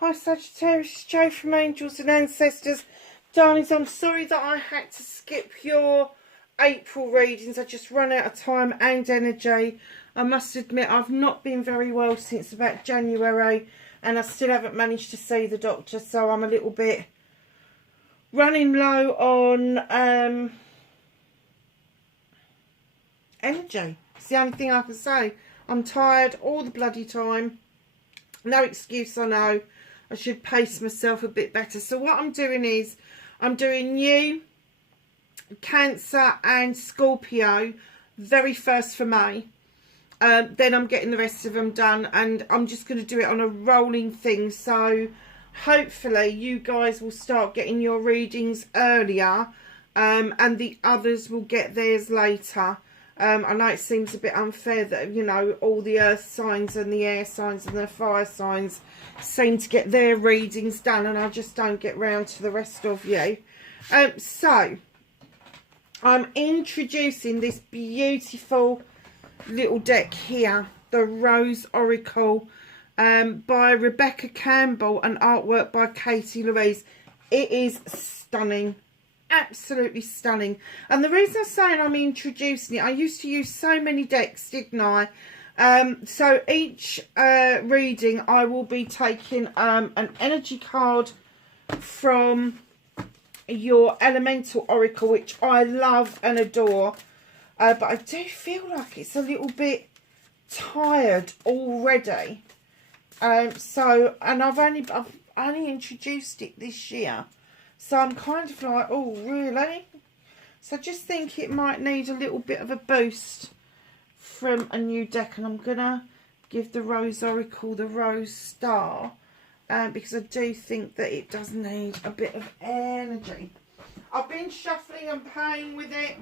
Hi Sagittarius, it's Jo from Angels and Ancestors. Darlings, I'm sorry that I had to skip your April readings. I just run out of time and energy. I must admit I've not been very well since about January and I still haven't managed to see the doctor, so I'm a little bit running low on energy. It's the only thing I can say. I'm tired all the bloody time. No excuse, I know. I should pace myself a bit better. So what I'm doing is, I'm doing you, Cancer and Scorpio, very first for May. Then I'm getting the rest of them done. And I'm just going to do it on a rolling thing. So hopefully you guys will start getting your readings earlier. And the others will get theirs later. I know it seems a bit unfair that, you know, all the earth signs and the air signs and the fire signs seem to get their readings done and I just don't get round to the rest of you. So, I'm introducing this beautiful little deck here, the Rose Oracle by Rebecca Campbell and artwork by Katie Louise. It is stunning. Absolutely stunning. And the reason I'm saying I'm introducing it, I used to use so many decks, didn't I? So each reading I will be taking an energy card from your Elemental Oracle, which I love and adore, but I do feel like it's a little bit tired already. And I've only introduced it this year. So I'm kind of like, oh, really? So I just think it might need a little bit of a boost from a new deck. And I'm going to give the Rose Oracle the Rose Star. Because I do think that it does need a bit of energy. I've been shuffling and playing with it.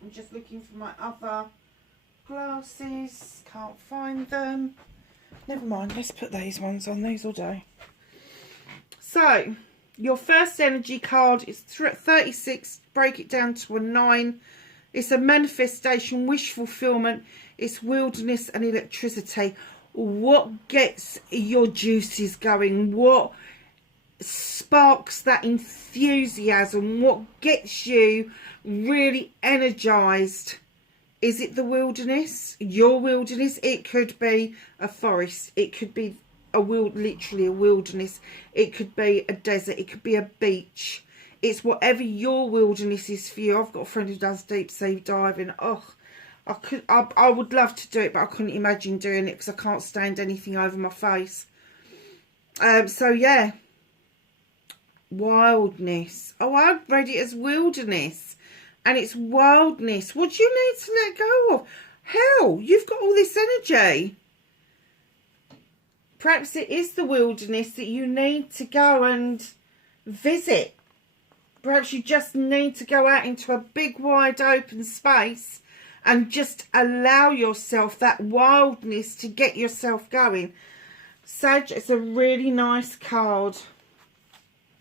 I'm just looking for my other glasses. Can't find them. Never mind, let's put these ones on. These will do. So, your first energy card is 36, break it down to a 9. It's a manifestation, wish fulfillment. It's wilderness and electricity. What gets your juices going? What sparks that enthusiasm? What gets you really energized? Is it the wilderness? Your wilderness? It could be a forest. It could be literally a wilderness. It could be a desert. It could be a beach. It's whatever your wilderness is for you. I've got a friend who does deep sea diving. Oh, I would love to do it, but I couldn't imagine doing it because I can't stand anything over my face. So yeah, wildness. Oh, I read it as wilderness, and it's wildness. What do you need to let go of? Hell, you've got all this energy. Perhaps it is the wilderness that you need to go and visit. Perhaps you just need to go out into a big wide open space and just allow yourself that wildness to get yourself going. Sag, it's a really nice card.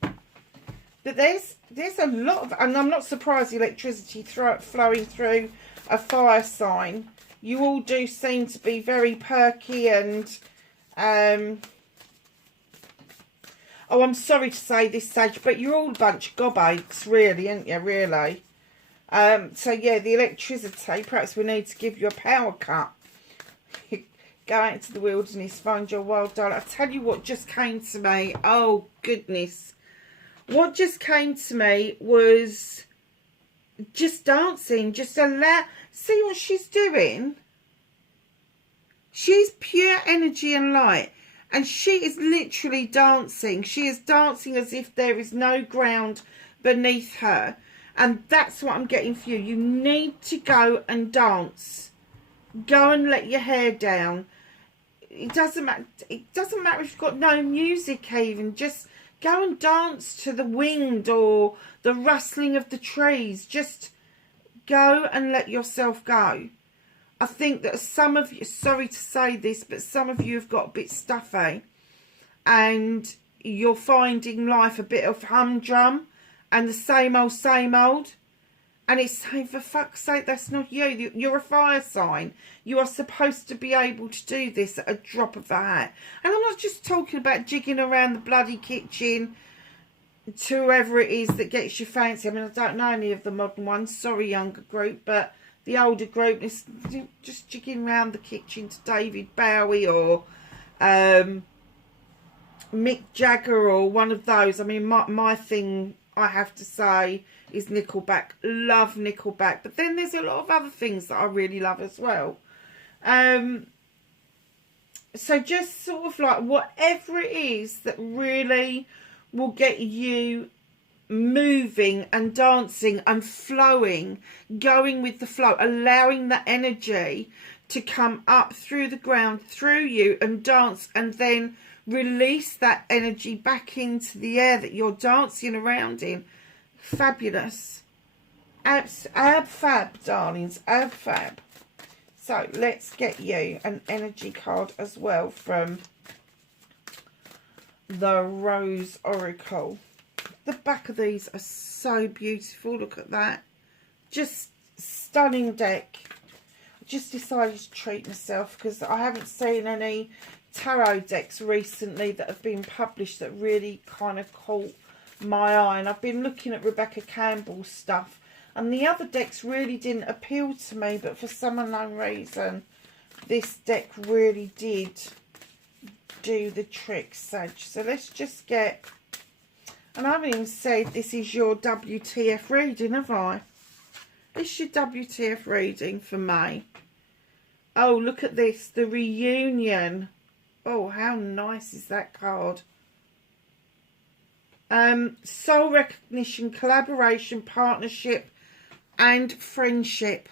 But there's a lot of, and I'm not surprised, electricity flowing through a fire sign. You all do seem to be very perky and oh, I'm sorry to say this, Sag, but you're all a bunch of gob-aches, really, aren't you, really? So, yeah, the electricity, perhaps we need to give you a power cut. Go out into the wilderness, find your wild darling. I'll tell you what just came to me. Oh, goodness. What just came to me was just dancing. Just see what she's doing? She's pure energy and light. And she is literally dancing. She is dancing as if there is no ground beneath her. And that's what I'm getting for you. You need to go and dance. Go and let your hair down. It doesn't matter. It doesn't matter if you've got no music even. Just go and dance to the wind or the rustling of the trees. Just go and let yourself go. I think that some of you, sorry to say this, but some of you have got a bit stuffy. And you're finding life a bit of humdrum and the same old, And it's saying, for fuck's sake, that's not you. You're a fire sign. You are supposed to be able to do this at a drop of a hat. And I'm not just talking about jigging around the bloody kitchen to whoever it is that gets you fancy. I mean, I don't know any of the modern ones. Sorry, younger group. But the older group is just jigging around the kitchen to David Bowie or Mick Jagger or one of those. I mean, my thing, I have to say, is Nickelback. Love Nickelback. But then there's a lot of other things that I really love as well. So just sort of like whatever it is that really will get you moving and dancing and flowing, going with the flow, allowing the energy to come up through the ground, through you, and dance, and then release that energy back into the air that you're dancing around in. Fabulous. Ab fab, darlings. Ab fab. So let's get you an energy card as well from the Rose Oracle. The back of these are so beautiful. Look at that. Just stunning deck. I just decided to treat myself because I haven't seen any tarot decks recently that have been published that really kind of caught my eye. And I've been looking at Rebecca Campbell's stuff. And the other decks really didn't appeal to me. But for some unknown reason, this deck really did do the trick, Sag. So let's just get... And I haven't even said this is your WTF reading, have I? This is your WTF reading for May. Oh, look at this. The reunion. Oh, how nice is that card? Soul recognition, collaboration, partnership, and friendship.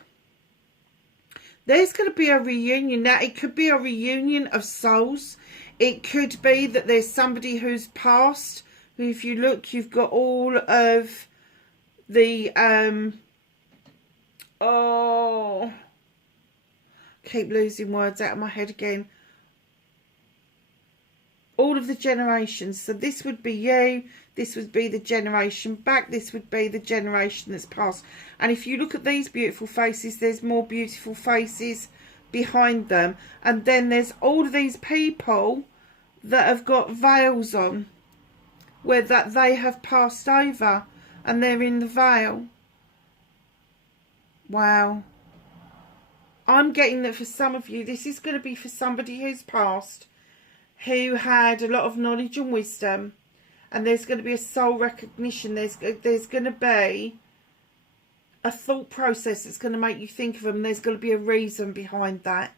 There's going to be a reunion. Now, it could be a reunion of souls. It could be that there's somebody who's passed. If you look, you've got all of the, oh, keep losing words out of my head again. All of the generations. So this would be you. This would be the generation back. This would be the generation that's passed. And if you look at these beautiful faces, there's more beautiful faces behind them. And then there's all of these people that have got veils on, where that they have passed over and they're in the veil. Wow. I'm getting that for some of you, this is going to be for somebody who's passed, who had a lot of knowledge and wisdom, and there's going to be a soul recognition. There's going to be a thought process that's going to make you think of them. There's going to be a reason behind that.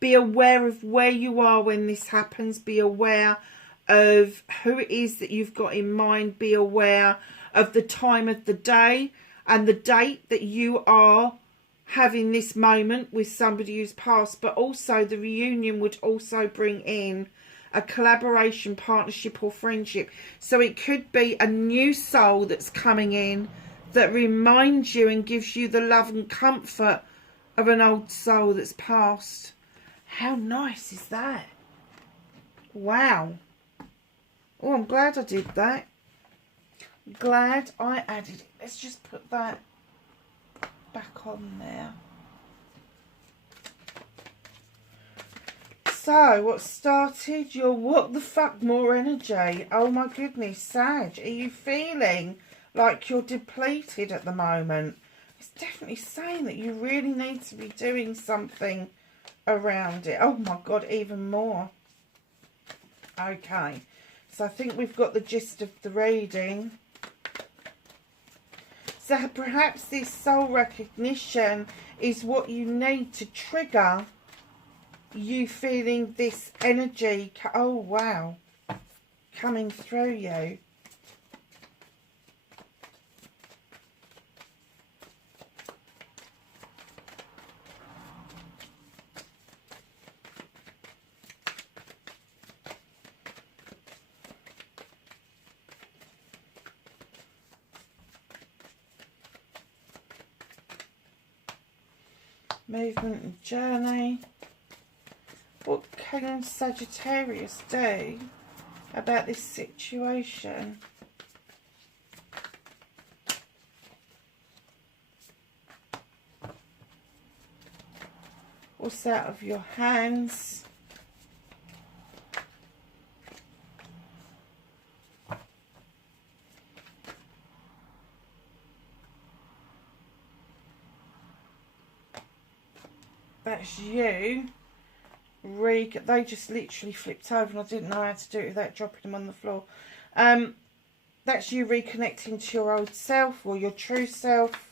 Be aware of where you are when this happens. Be aware of who it is that you've got in mind. Be aware of the time of the day and the date that you are having this moment with somebody who's passed. But also the reunion would also bring in a collaboration, partnership, or friendship. So it could be a new soul that's coming in that reminds you and gives you the love and comfort of an old soul that's passed. How nice is that? Wow. Oh, I'm glad I did that. Glad I added it. Let's just put that back on there. So, what started your what the fuck more energy? Oh my goodness, Sag, are you feeling like you're depleted at the moment? It's definitely saying that you really need to be doing something around it. Oh my God, even more. Okay, so I think we've got the gist of the reading. So perhaps this soul recognition is what you need to trigger you feeling this energy, oh wow, coming through you. Movement and journey. What can Sagittarius do about this situation? What's out of your hands? That's you. They just literally flipped over and I didn't know how to do it without dropping them on the floor. That's you reconnecting to your old self or your true self.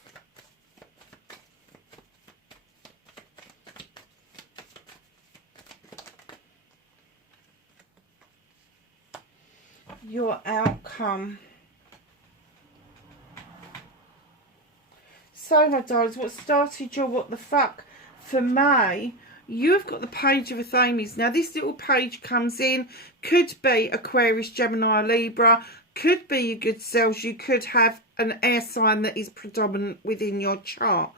Your outcome. So, my darlings, what started your what the fuck for May? You've got the page of Athames. Now, this little page comes in, could be Aquarius, Gemini, Libra, could be your good selves. You could have an air sign that is predominant within your chart.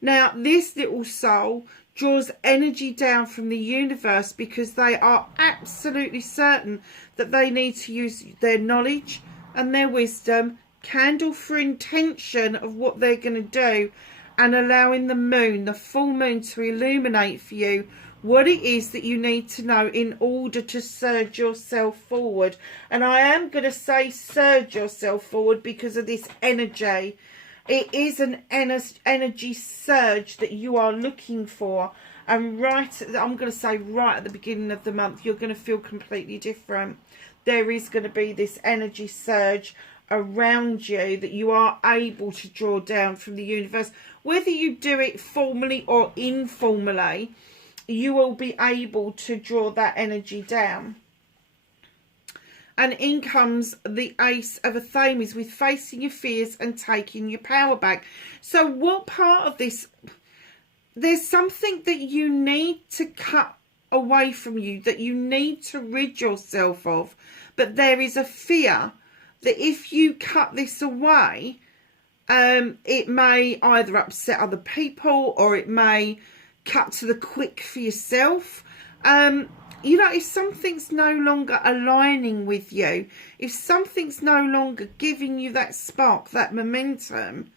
Now, this little soul draws energy down from the universe because they are absolutely certain that they need to use their knowledge and their wisdom, candle for intention of what they're going to do, and allowing the moon, the full moon, to illuminate for you what it is that you need to know in order to surge yourself forward. And I am going to say surge yourself forward because of this energy. It is an energy surge that you are looking for. And I'm going to say right at the beginning of the month, you're going to feel completely different. There is going to be this energy surge around you that you are able to draw down from the universe. Whether you do it formally or informally, you will be able to draw that energy down. And in comes the Ace of Athames with facing your fears and taking your power back. So what part of this, there's something that you need to cut away from you, that you need to rid yourself of. But there is a fear that if you cut this away, it may either upset other people or it may cut to the quick for yourself. You know, if something's no longer aligning with you, if something's no longer giving you that spark, that momentum,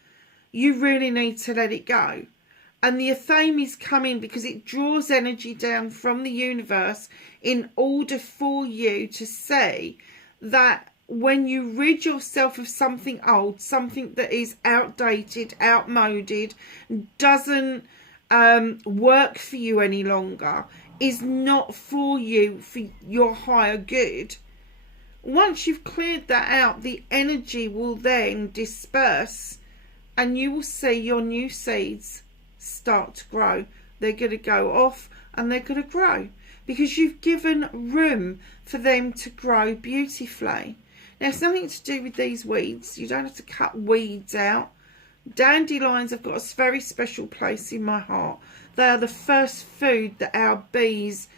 you really need to let it go. And the Athames come in because it draws energy down from the universe in order for you to see that when you rid yourself of something old, something that is outdated, outmoded, doesn't work for you any longer, is not for you, for your higher good. Once you've cleared that out, the energy will then disperse and you will see your new seeds start to grow. They're going to go off and they're going to grow because you've given room for them to grow beautifully. Now, it's nothing to do with these weeds. You don't have to cut weeds out. Dandelions have got a very special place in my heart. They are the first food that our bees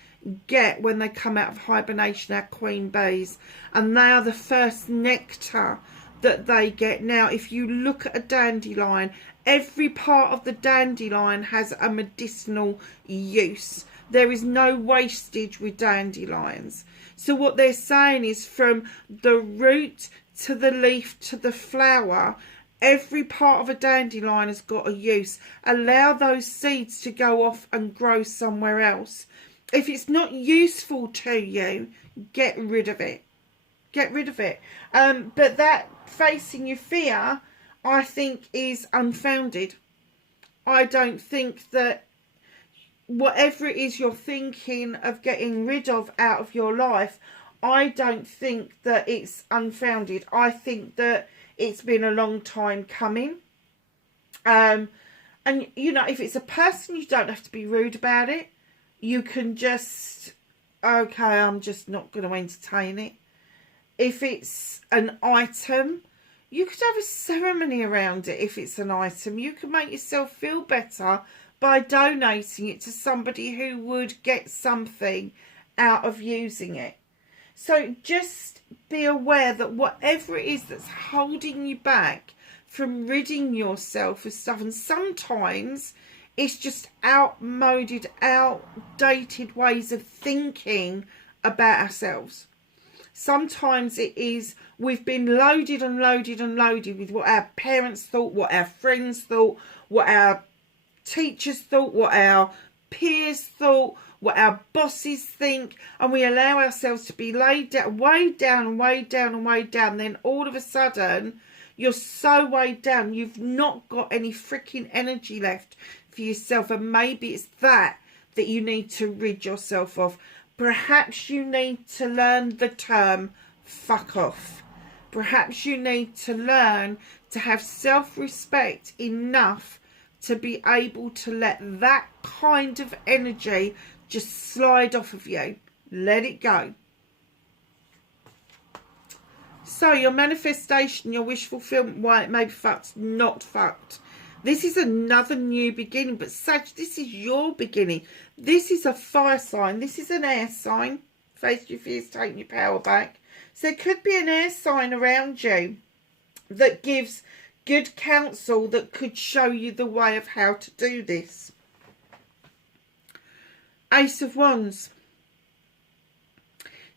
get when they come out of hibernation, our queen bees. And they are the first nectar that they get. Now, if you look at a dandelion, every part of the dandelion has a medicinal use. There is no wastage with dandelions. So what they're saying is from the root to the leaf to the flower, every part of a dandelion has got a use. Allow those seeds to go off and grow somewhere else. If it's not useful to you, get rid of it. Get rid of it. But that facing your fear, I think, is unfounded. I don't think that whatever it is you're thinking of getting rid of out of your life, I don't think that it's unfounded. I think that it's been a long time coming. And, you know, if it's a person, you don't have to be rude about it. You can just, okay, I'm just not going to entertain it. If it's an item, you could have a ceremony around it. If it's an item, you can make yourself feel better by donating it to somebody who would get something out of using it. So just be aware that whatever it is that's holding you back from ridding yourself of stuff, and sometimes it's just outmoded, outdated ways of thinking about ourselves. Sometimes it is we've been loaded and loaded and loaded with what our parents thought, what our friends thought, what our teachers thought, what our peers thought, what our bosses think, and we allow ourselves to be laid down, weighed down and weighed down and weighed down. Then all of a sudden, you're so weighed down, you've not got any freaking energy left for yourself. And maybe it's that you need to rid yourself of. Perhaps you need to learn the term fuck off. Perhaps you need to learn to have self-respect enough to be able to let that kind of energy just slide off of you. Let it go. So your manifestation, your wish fulfillment, why it may be fucked, not fucked. This is another new beginning. But Sag, this is your beginning. This is a fire sign. This is an air sign. Face your fears, taking your power back. So there could be an air sign around you that gives good counsel, that could show you the way of how to do this. Ace of Wands.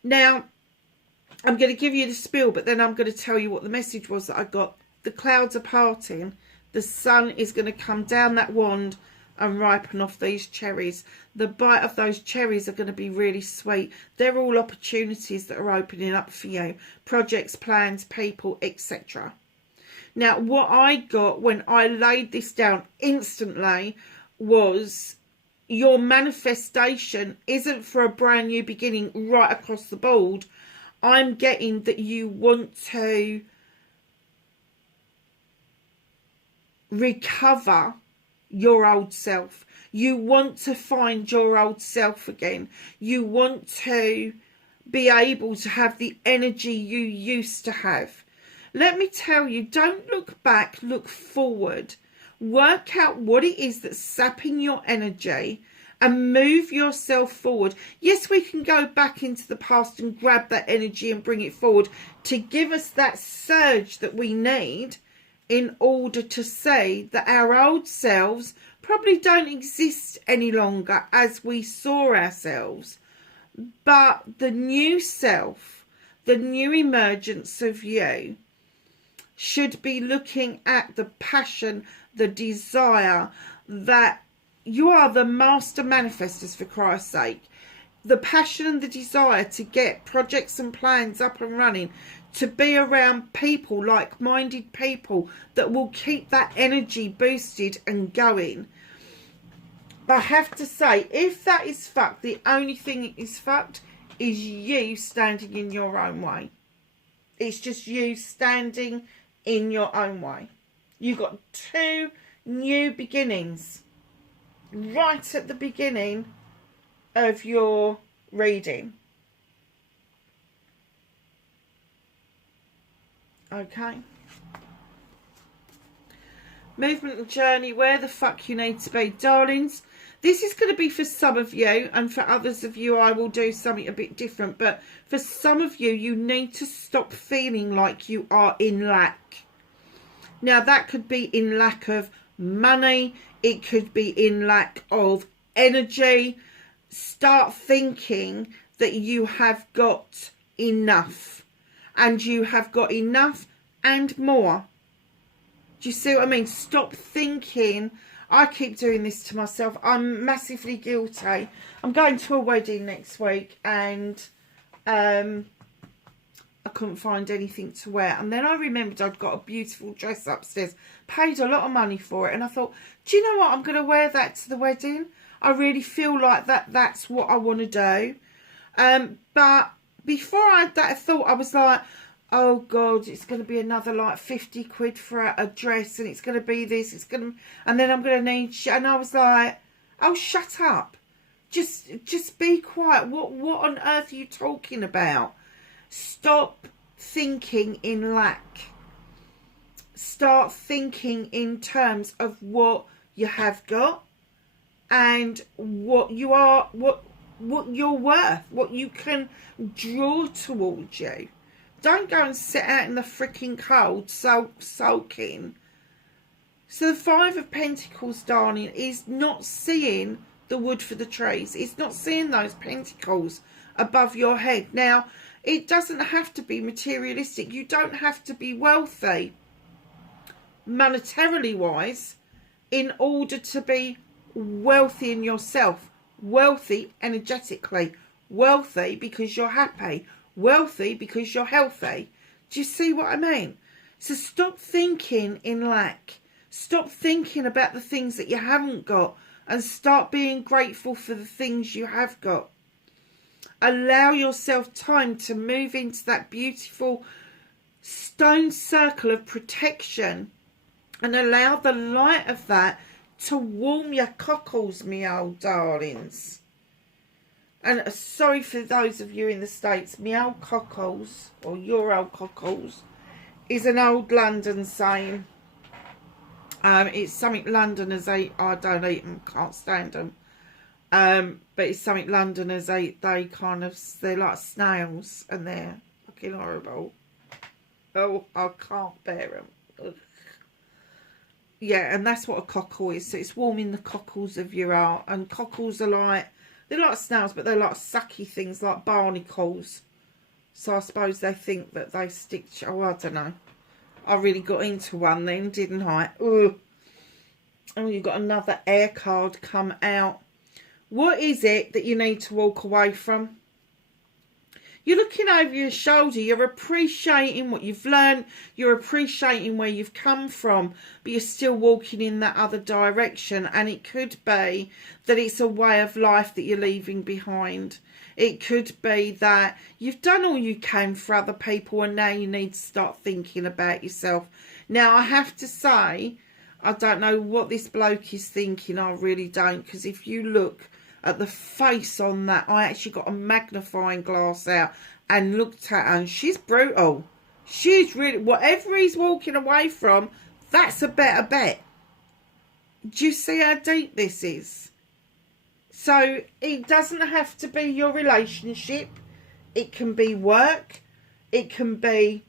Now, I'm going to give you the spiel, but then I'm going to tell you what the message was that I got. The clouds are parting. The sun is going to come down that wand and ripen off these cherries. The bite of those cherries are going to be really sweet. They're all opportunities that are opening up for you. Projects, plans, people, etc. Now, what I got when I laid this down instantly was your manifestation isn't for a brand new beginning right across the board. I'm getting that you want to recover your old self. You want to find your old self again. You want to be able to have the energy you used to have. Let me tell you, don't look back, look forward. Work out what it is that's sapping your energy and move yourself forward. Yes, we can go back into the past and grab that energy and bring it forward to give us that surge that we need in order to say that our old selves probably don't exist any longer as we saw ourselves. But the new self, the new emergence of you, should be looking at the passion, the desire, that you are the master manifestors, for Christ's sake. The passion and the desire to get projects and plans up and running, to be around people, like-minded people that will keep that energy boosted and going. I have to say, if that is fucked, the only thing that is fucked is you standing in your own way. It's just you standing in your own way. You've got two new beginnings right at the beginning of your reading. Okay. Movement and journey, where the fuck you need to be. Darlings, this is going to be for some of you, and for others of you I will do something a bit different. But for some of you, you need to stop feeling like you are in lack. Now, that could be in lack of money. It could be in lack of energy. Start thinking that you have got enough. And you have got enough and more. Do you see what I mean? Stop thinking. I keep doing this to myself. I'm massively guilty. I'm going to a wedding next week, and I couldn't find anything to wear. And then I remembered I'd got a beautiful dress upstairs. Paid a lot of money for it. And I thought, do you know what? I'm going to wear that to the wedding. I really feel like that's what I want to do. But before I had that thought, I was like, oh God, it's going to be another like 50 quid for a dress, and it's going to be this, it's going to, and then I'm going to need, and I was like, oh, shut up. Just be quiet. What on earth are you talking about? Stop thinking in lack. Start thinking in terms of what you have got and what you are, what you're worth, what you can draw towards you. Don't go and sit out in the freaking cold, sulking. So the Five of Pentacles, darling, is not seeing the wood for the trees. It's not seeing those pentacles above your head. Now, it doesn't have to be materialistic. You don't have to be wealthy, monetarily wise, in order to be wealthy in yourself, wealthy energetically, wealthy because you're happy, wealthy because you're healthy. Do you see what I mean? So stop thinking in lack. Stop thinking about the things that you haven't got and start being grateful for the things you have got. Allow yourself time to move into that beautiful stone circle of protection and allow the light of that to warm your cockles, me old darlings. And sorry for those of you in the States, me old cockles, or your old cockles, is an old London saying. It's something Londoners eat. I don't eat them, can't stand them. But it's something Londoners eat. They're like snails and they're fucking horrible. Oh, I can't bear them. Ugh. Yeah, and that's what a cockle is. So it's warming the cockles of your heart. And cockles are they're like snails, but they're like sucky things, like barnacles. So I suppose they think that they stick. Oh, I don't know. I really got into one then, didn't I? Ugh. Oh, you've got another air card come out. What is it that you need to walk away from? You're looking over your shoulder. You're appreciating what you've learned. You're appreciating where you've come from. But you're still walking in that other direction. And it could be that it's a way of life that you're leaving behind. It could be that you've done all you can for other people and now you need to start thinking about yourself. Now, I have to say, I don't know what this bloke is thinking. I really don't. Because if you look at the face on that, I actually got a magnifying glass out and looked at her, and she's brutal. She's really, whatever he's walking away from, that's a better bet. Do you see how deep this is? So it doesn't have to be your relationship. It can be work. It can be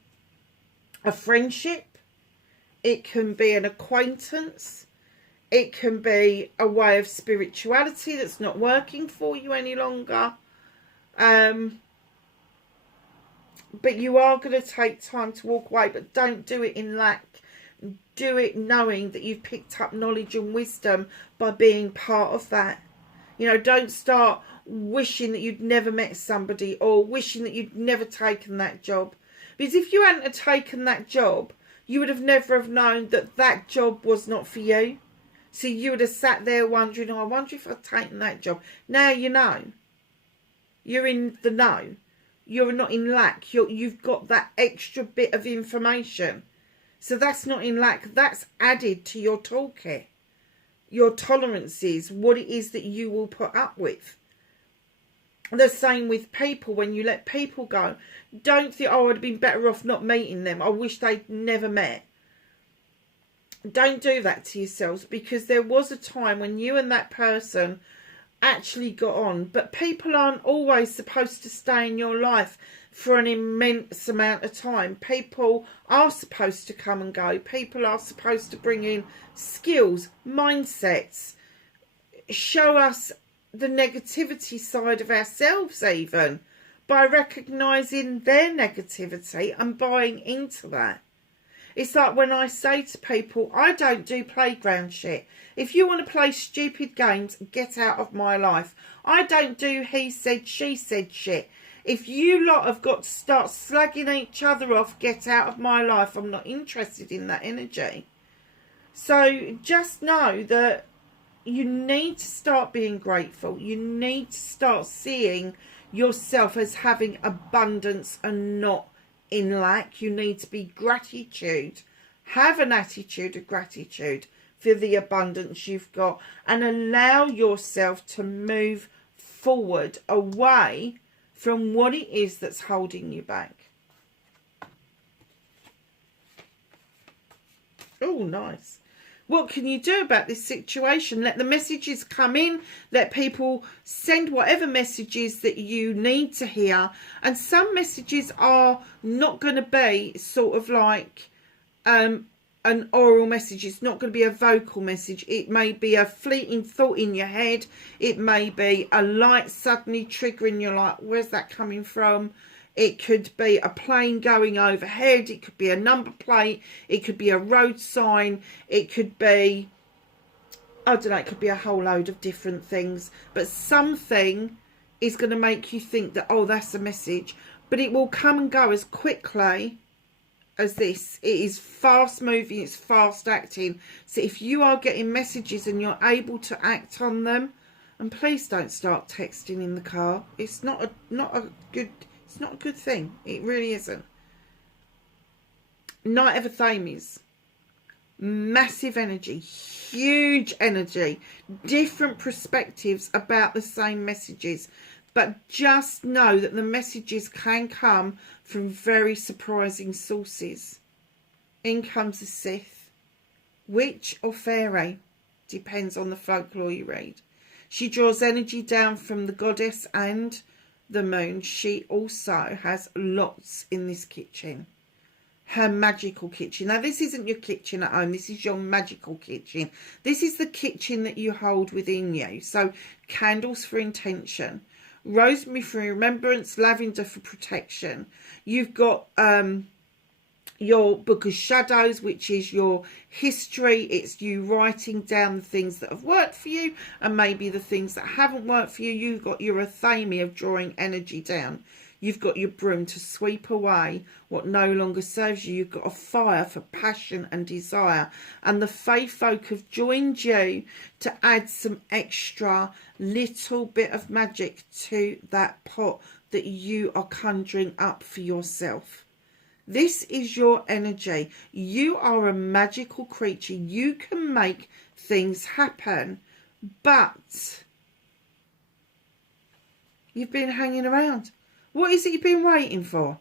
a friendship. It can be an acquaintance. It can be a way of spirituality that's not working for you any longer. But you are going to take time to walk away. But don't do it in lack. Do it knowing that you've picked up knowledge and wisdom by being part of that. You know, don't start wishing that you'd never met somebody or wishing that you'd never taken that job. Because if you hadn't have taken that job, you would have never have known that that job was not for you. So you would have sat there wondering, oh, I wonder if I've taken that job. Now you know. You're in the know. You're not in lack. You've got that extra bit of information. So that's not in lack. That's added to your toolkit. Your tolerances, what it is that you will put up with. The same with people. When you let people go, don't think, oh, I'd have been better off not meeting them. I wish they'd never met. Don't do that to yourselves, because there was a time when you and that person actually got on. But people aren't always supposed to stay in your life for an immense amount of time. People are supposed to come and go. People are supposed to bring in skills, mindsets, show us the negativity side of ourselves, even by recognising their negativity and buying into that. It's like when I say to people, I don't do playground shit. If you want to play stupid games, get out of my life. I don't do he said, she said shit. If you lot have got to start slagging each other off, get out of my life. I'm not interested in that energy. So just know that you need to start being grateful. You need to start seeing yourself as having abundance and not in lack. You need to be gratitude. Have an attitude of gratitude for the abundance you've got, and allow yourself to move forward away from what it is that's holding you back. Oh, nice. What can you do about this situation? Let the messages come in. Let people send whatever messages that you need to hear. And some messages are not going to be sort of like an oral message. It's not going to be a vocal message. It may be a fleeting thought in your head. It may be a light suddenly triggering. You're like, where's that coming from? It could be a plane going overhead. It could be a number plate. It could be a road sign. It could be I don't know, it could be a whole load of different things, but something is going to make you think that, oh, that's a message, but it will come and go as quickly as this. It is fast moving, it's fast acting. So if you are getting messages and you're able to act on them, and please don't start texting in the car. It's not a good thing. It really isn't. Night of Athames. Massive energy, huge energy, different perspectives about the same messages, but just know that the messages can come from very surprising sources. In comes the Sith, witch or fairy, depends on the folklore you read. She draws energy down from the goddess and the moon. She also has lots in this kitchen. Her magical kitchen. Now, this isn't your kitchen at home. This is your magical kitchen. This is the kitchen that you hold within you. So, candles for intention, rosemary for remembrance, lavender for protection. You've got your book of shadows, which is your history. It's you writing down the things that have worked for you and maybe the things that haven't worked for you. You've got your athame of drawing energy down. You've got your broom to sweep away what no longer serves you. You've got a fire for passion and desire. And the Fae folk have joined you to add some extra little bit of magic to that pot that you are conjuring up for yourself. This is your energy. You are a magical creature. You can make things happen. But you've been hanging around. What is it you've been waiting for?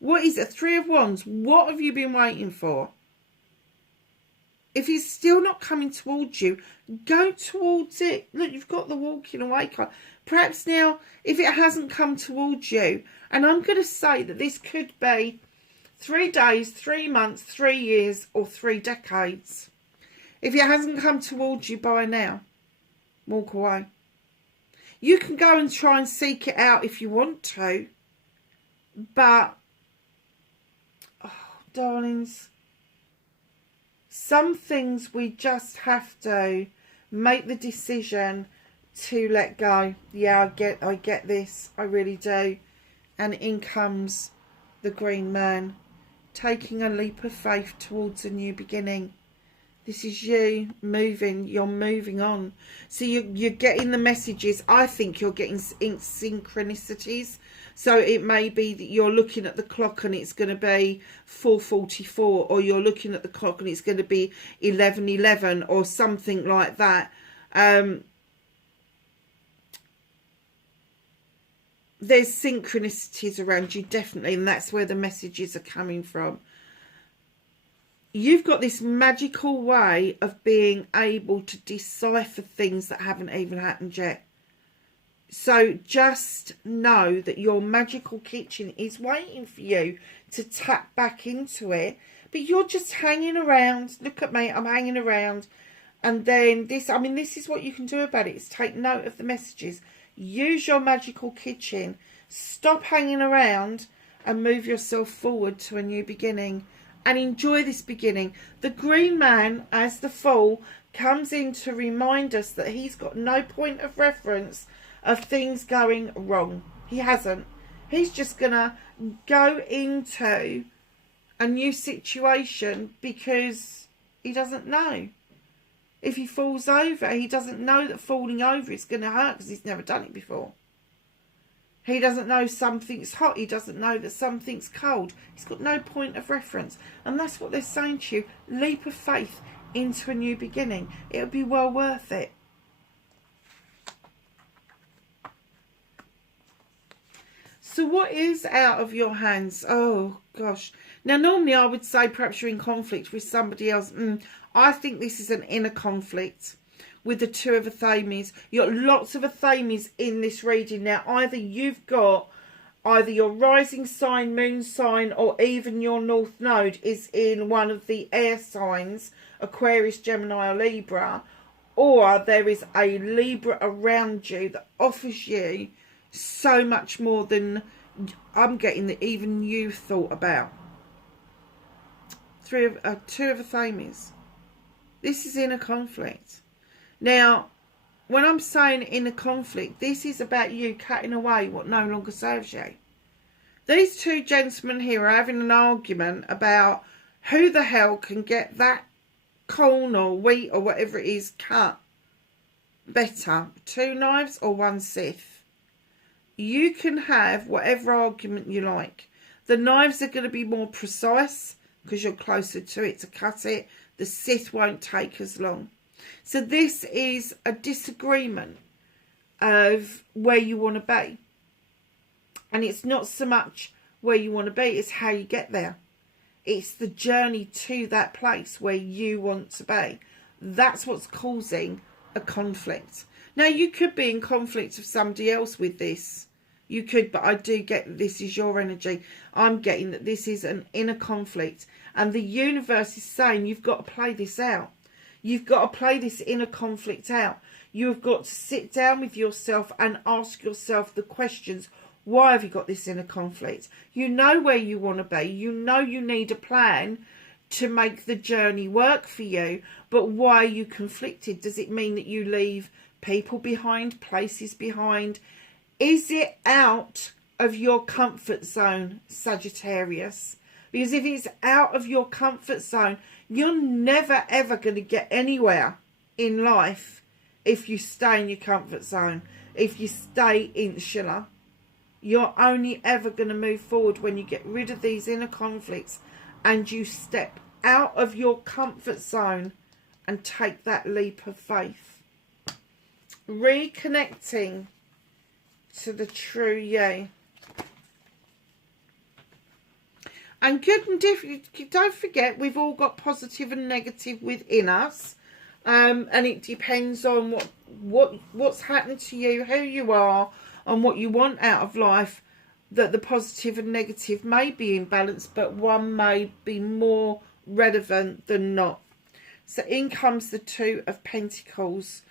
What is it? Three of Wands. What have you been waiting for? If it's still not coming towards you, go towards it. Look, you've got the walking away card. Perhaps now, if it hasn't come towards you, and I'm going to say that this could be 3 days, 3 months, 3 years, or 3 decades. If it hasn't come towards you by now, walk away. You can go and try and seek it out if you want to. But, oh, darlings, some things we just have to make the decision to let go. Yeah, I get this. I really do. And in comes the Green Man, taking a leap of faith towards a new beginning. This is you moving. You're moving on. So you're getting the messages. I think you're getting synchronicities. So it may be that you're looking at the clock and it's going to be 4:44, or you're looking at the clock and it's going to be 11:11, or something like that. There's synchronicities around you, definitely, and that's where the messages are coming from. You've got this magical way of being able to decipher things that haven't even happened yet. So just know that your magical kitchen is waiting for you to tap back into it. But you're just hanging around. Look at me, I'm hanging around. And then this is what you can do about it. Is take note of the messages. Use your magical kitchen. Stop hanging around and move yourself forward to a new beginning. And enjoy this beginning. The Green Man, as the Fool, comes in to remind us that he's got no point of reference of things going wrong. He hasn't. He's just going to go into a new situation because he doesn't know. If he falls over, he doesn't know that falling over is going to hurt because he's never done it before. He doesn't know something's hot. He doesn't know that something's cold. He's got no point of reference. And that's what they're saying to you. Leap of faith into a new beginning. It'll be well worth it. So what is out of your hands? Oh, gosh. Now, normally I would say perhaps you're in conflict with somebody else. I think this is an inner conflict with the Two of Athames. You've got lots of Athames in this reading. Now, either you've got your rising sign, moon sign, or even your north node is in one of the air signs, Aquarius, Gemini, or Libra, or there is a Libra around you that offers you so much more than I'm getting that even you thought about. Two of Athames. This is inner conflict. Now, when I'm saying inner conflict, this is about you cutting away what no longer serves you. These two gentlemen here are having an argument about who the hell can get that corn or wheat or whatever it is cut better, 2 knives or 1 scythe. You can have whatever argument you like. The knives are going to be more precise because you're closer to it to cut it. The scythe won't take as long. So this is a disagreement of where you want to be. And it's not so much where you want to be, it's how you get there. It's the journey to that place where you want to be. That's what's causing a conflict. Now, you could be in conflict with somebody else with this. You could, but I do get that this is your energy. I'm getting that this is an inner conflict. And the universe is saying you've got to play this out. You've got to play this inner conflict out. You've got to sit down with yourself and ask yourself the questions. Why have you got this inner conflict? You know where you want to be. You know you need a plan to make the journey work for you. But why are you conflicted? Does it mean that you leave people behind, places behind? Is it out of your comfort zone, Sagittarius? Because if it's out of your comfort zone, you're never ever going to get anywhere in life if you stay in your comfort zone. If you stay insular, you're only ever going to move forward when you get rid of these inner conflicts and you step out of your comfort zone and take that leap of faith. Reconnecting to the true you. And good and different. Don't forget, we've all got positive and negative within us, and it depends on what's happened to you, who you are, and what you want out of life. That the positive and negative may be in balance, but one may be more relevant than not. So in comes the 2 of Pentacles.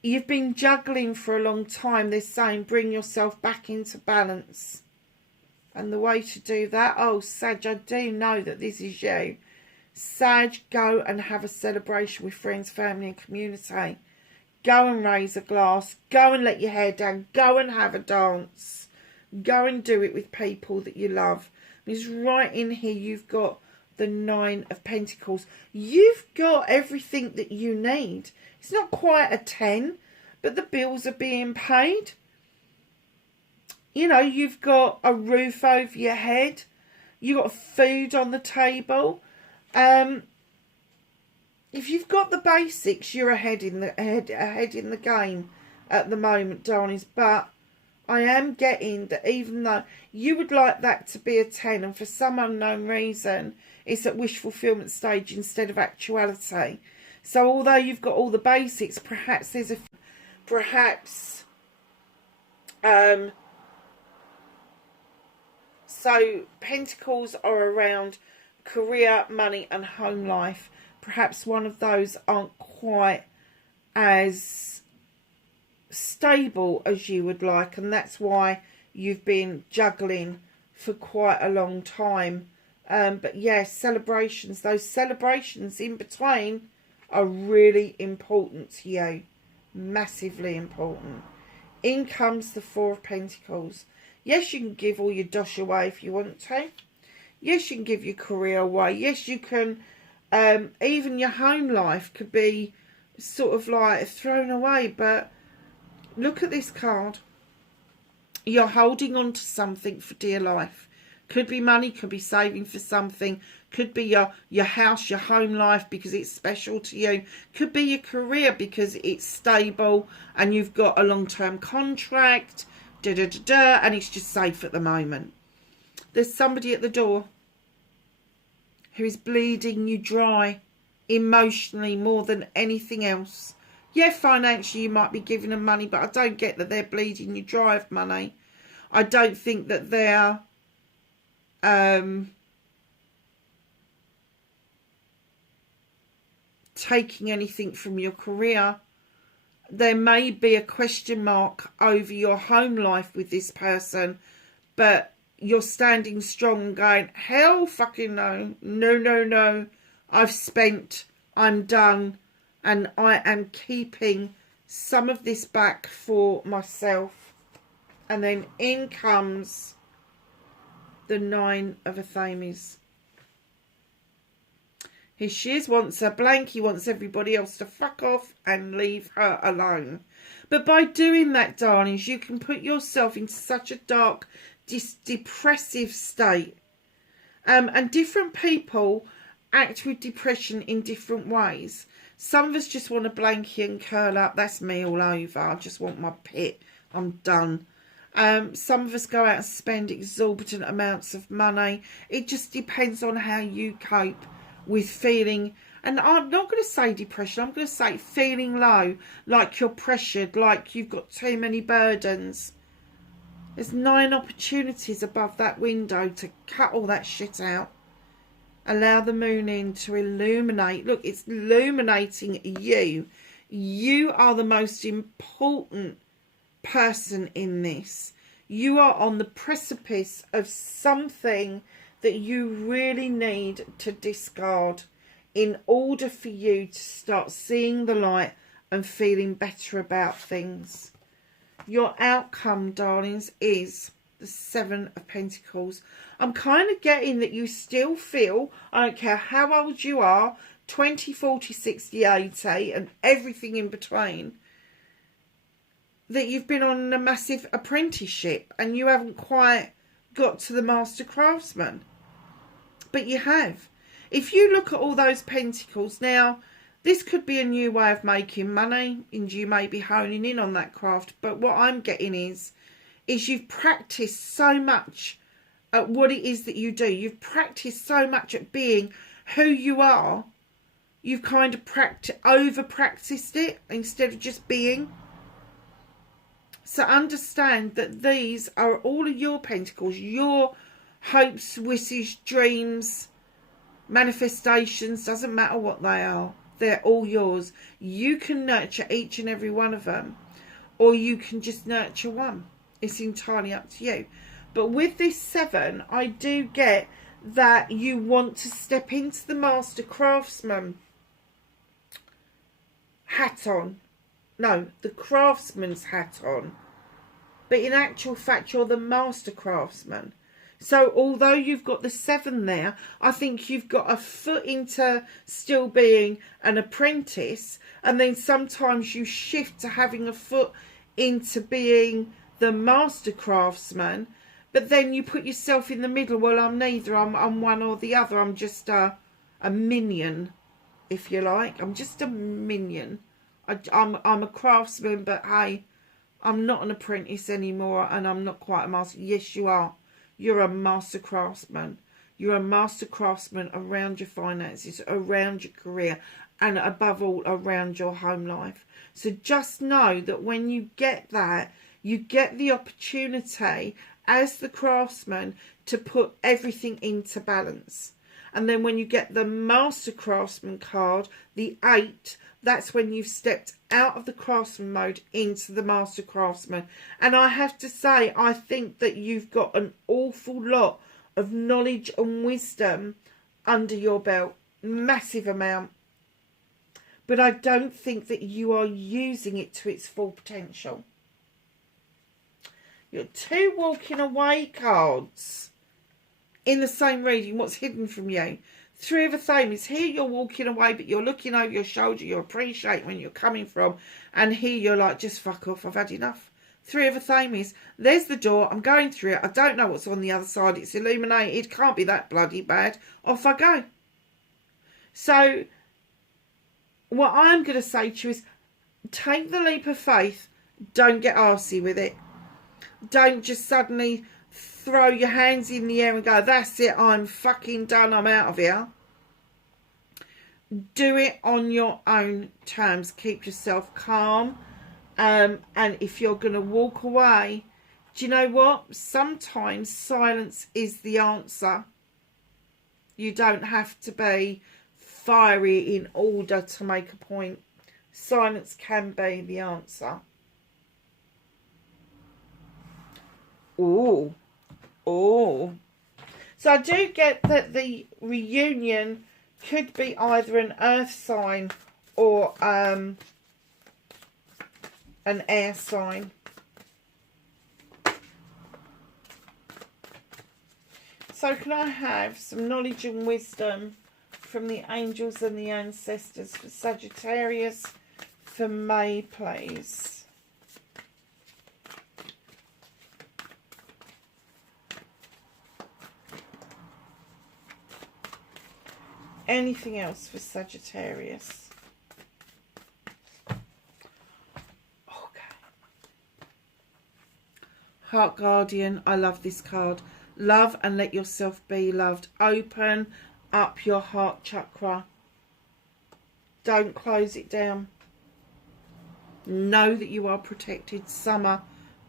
You've been juggling for a long time. They're saying bring yourself back into balance. And the way to do that, oh, Sag, I do know that this is you. Sag, go and have a celebration with friends, family and community. Go and raise a glass. Go and let your hair down. Go and have a dance. Go and do it with people that you love. Because right in here, you've got the 9 of Pentacles. You've got everything that you need. It's not quite a 10, but the bills are being paid. You know, you've got a roof over your head. You've got food on the table. If you've got the basics, you're ahead in the game at the moment, darlings. But I am getting that even though you would like that to be a 10, and for some unknown reason, it's at wish fulfillment stage instead of actuality. So although you've got all the basics, perhaps there's so Pentacles are around career, money and home life. Perhaps one of those aren't quite as stable as you would like, and that's why you've been juggling for quite a long time. But yes, celebrations, those celebrations in between are really important to you. Massively important. In comes the 4 of Pentacles. Yes, you can give all your dosh away if you want to. Yes, you can give your career away. Yes, you can, even your home life could be sort of like thrown away. But look at this card. You're holding on to something for dear life. Could be money, could be saving for something. Could be your house, your home life because it's special to you. Could be your career because it's stable and you've got a long-term contract. And it's just safe at the moment. There's somebody at the door who is bleeding you dry emotionally more than anything else. Yeah, financially you might be giving them money, but I don't get that they're bleeding you dry of money. I don't think that they're taking anything from your career. There may be a question mark over your home life with this person, but you're standing strong and going, hell fucking no. No. I've spent I'm done, and I am keeping some of this back for myself. And then in comes the 9 of Athames. Here she is, wants a blank. He wants everybody else to fuck off and leave her alone. But by doing that, darlings, you can put yourself into such a dark, depressive state. And different people act with depression in different ways. Some of us just want a blankie and curl up. That's me all over. I just want my pit. I'm done. Some of us go out and spend exorbitant amounts of money. It just depends on how you cope with feeling, and I'm not going to say depression, I'm going to say feeling low, like you're pressured, like you've got too many burdens. There's 9 opportunities above that window to cut all that shit out. Allow the moon in to illuminate. Look, it's illuminating you. You are the most important person in this. You are on the precipice of something that you really need to discard in order for you to start seeing the light and feeling better about things. Your outcome, darlings, is the 7 of Pentacles. I'm kind of getting that you still feel, I don't care how old you are, 20, 40, 60, 80, and everything in between, that you've been on a massive apprenticeship and you haven't quite got to the master craftsman. But you have. If you look at all those pentacles, now this could be a new way of making money and you may be honing in on that craft, but what I'm getting is you've practiced so much at what it is that you do. You've practiced so much at being who you are. You've kind of over practiced it instead of just being. So understand that these are all of your pentacles, your hopes, wishes, dreams, manifestations, doesn't matter what they are. They're all yours. You can nurture each and every one of them, or you can just nurture one. It's entirely up to you. But with this 7, I do get that you want to step into the master craftsman hat on. No, the craftsman's hat on. But in actual fact, you're the master craftsman. So although you've got the 7 there, I think you've got a foot into still being an apprentice. And then sometimes you shift to having a foot into being the master craftsman. But then you put yourself in the middle. Well, I'm neither. I'm one or the other. I'm just a minion, if you like. I'm just a minion. I'm a craftsman, but hey, I'm not an apprentice anymore, and I'm not quite a master. Yes, you are. You're a master craftsman. You're a master craftsman around your finances, around your career, and above all, around your home life. So just know that when you get that, you get the opportunity as the craftsman to put everything into balance. And then when you get the master craftsman card, the 8, that's when you've stepped out of the craftsman mode into the master craftsman. And I have to say, I think that you've got an awful lot of knowledge and wisdom under your belt. Massive amount. But I don't think that you are using it to its full potential. Your 2 walking away cards in the same reading. What's hidden from you? 3 of Athames. Here you're walking away, but you're looking over your shoulder. You appreciate when you're coming from. And here you're like, just fuck off. I've had enough. 3 of Athames. There's the door. I'm going through it. I don't know what's on the other side. It's illuminated. Can't be that bloody bad. Off I go. So what I'm going to say to you is take the leap of faith. Don't get arsey with it. Don't just suddenly throw your hands in the air and go, that's it, I'm fucking done, I'm out of here. Do it on your own terms. Keep yourself calm. And if you're going to walk away, do you know what? Sometimes silence is the answer. You don't have to be fiery in order to make a point. Silence can be the answer. Oh. So I do get that the reunion Could be either an earth sign or an air sign. So can I have some knowledge and wisdom from the angels and the ancestors for Sagittarius for May, please? Anything else for Sagittarius? Okay. Heart Guardian, I love this card. Love and let yourself be loved. Open up your heart chakra. Don't close it down. Know that you are protected. Summer,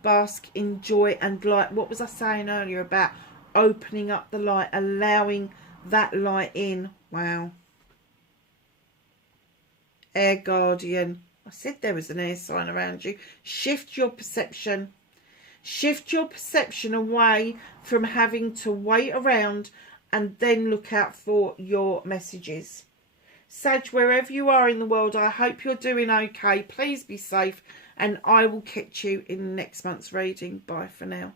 bask in joy and light. What was I saying earlier about opening up the light, allowing that light in? Wow. Air Guardian. I said there was an air sign around you. Shift your perception. Shift your perception away from having to wait around and then look out for your messages. Sag, wherever you are in the world, I hope you're doing okay. Please be safe, and I will catch you in next month's reading. Bye for now.